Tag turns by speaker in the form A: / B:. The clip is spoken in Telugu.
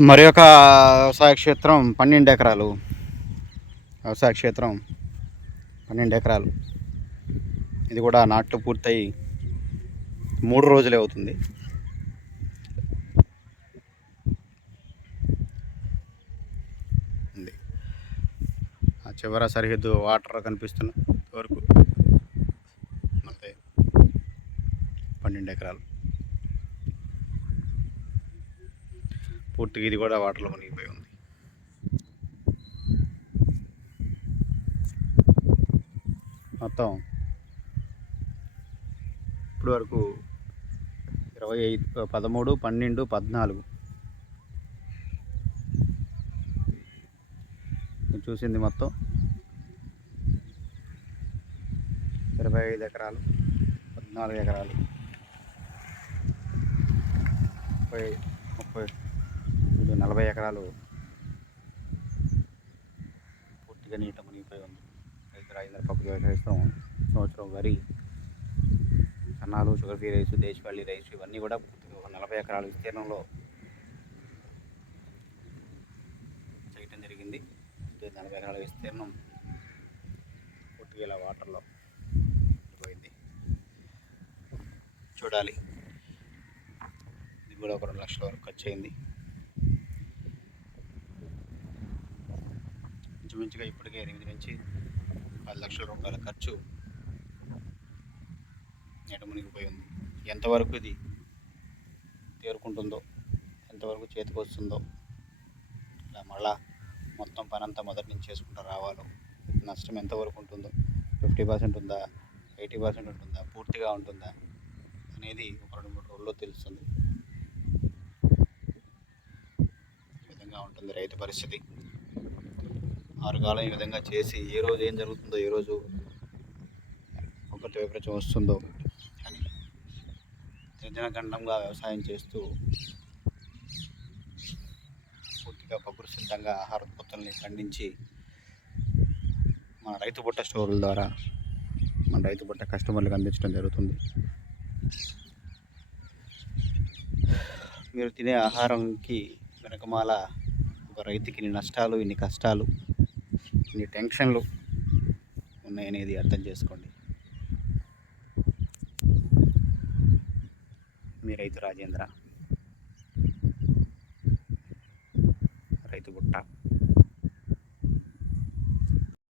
A: మరి ఒక వ్యవసాయ క్షేత్రం పన్నెండు ఎకరాలు. వ్యవసాయ క్షేత్రం పన్నెండు ఎకరాలు. ఇది కూడా నాట్లు పూర్తయి మూడు రోజులే అవుతుంది. ఆ చివర సరిహద్దు వాటర్ కనిపిస్తున్న వరకు. మనది పన్నెండు ఎకరాలు. పూర్తిగా ఇది కూడా వాటర్లో మునిగిపోయి ఉంది. మొత్తం ఇప్పుడు వరకు ఇరవై ఐదు పదమూడు పన్నెండు పద్నాలుగు. చూసింది మొత్తం ఇరవై ఐదు ఎకరాలు పద్నాలుగు ఎకరాలు ముప్పై ముప్పై నలభై ఎకరాలు పూర్తిగా నీట మునిగిపోయి ఉంది. రైతు రాజేంద్ర పప్పు వ్యవసాయం సంవత్సరం వరి సన్నాలు షుగర్ ఫ్రీ రైస్ దేశవాళీ రైస్ ఇవన్నీ కూడా పూర్తిగా ఒక నలభై ఎకరాల విస్తీర్ణంలో చేయటం జరిగింది. నలభై ఎకరాల విస్తీర్ణం పూర్తిగా ఇలా వాటర్లో పోయింది చూడాలి. ఇది కూడా ఒక రెండు లక్షల వరకు ఖర్చు అయింది. ఇంచుమించుగా ఇప్పటికే ఎనిమిది నుంచి పది లక్షల రూపాయల ఖర్చు నీట మునిగిపోయి ఉంది. ఎంతవరకు ఇది తేరుకుంటుందో ఎంతవరకు చేతికి వస్తుందో ఇలా మళ్ళా మొత్తం పనంతా మొదటి నుంచి చేసుకుంటూ రావాలో నష్టం ఎంతవరకు ఉంటుందో ఫిఫ్టీ పర్సెంట్ ఉందా ఎయిటీ పర్సెంట్ ఉంటుందా పూర్తిగా ఉంటుందా అనేది ఒక రెండు మూడు రోజుల్లో తెలుస్తుంది. ఈ విధంగా ఉంటుంది రైతు పరిస్థితి. మార్గాల ఈ విధంగా చేసి ఏ రోజు ఏం జరుగుతుందో ఏ రోజు ఒకటి విపరీతం వస్తుందో అని నిర్జనగండంగా వ్యవసాయం చేస్తూ పూర్తిగా పగురు సిద్ధంగా ఆహార ఉత్పత్తుల్ని పండించి మన రైతు బుట్ట స్టోర్ల ద్వారా మన రైతు బుట్ట కస్టమర్లకు అందించడం జరుగుతుంది. మీరు తినే ఆహారంకి వెనకమాల ఒక రైతుకి ఇన్ని నష్టాలు ఇన్ని కష్టాలు ఎన్ని టెన్షన్లు ఉన్నాయనేది అర్థం చేసుకోండి. మీ రైతు రాజేంద్ర. రైతు గుట్ట.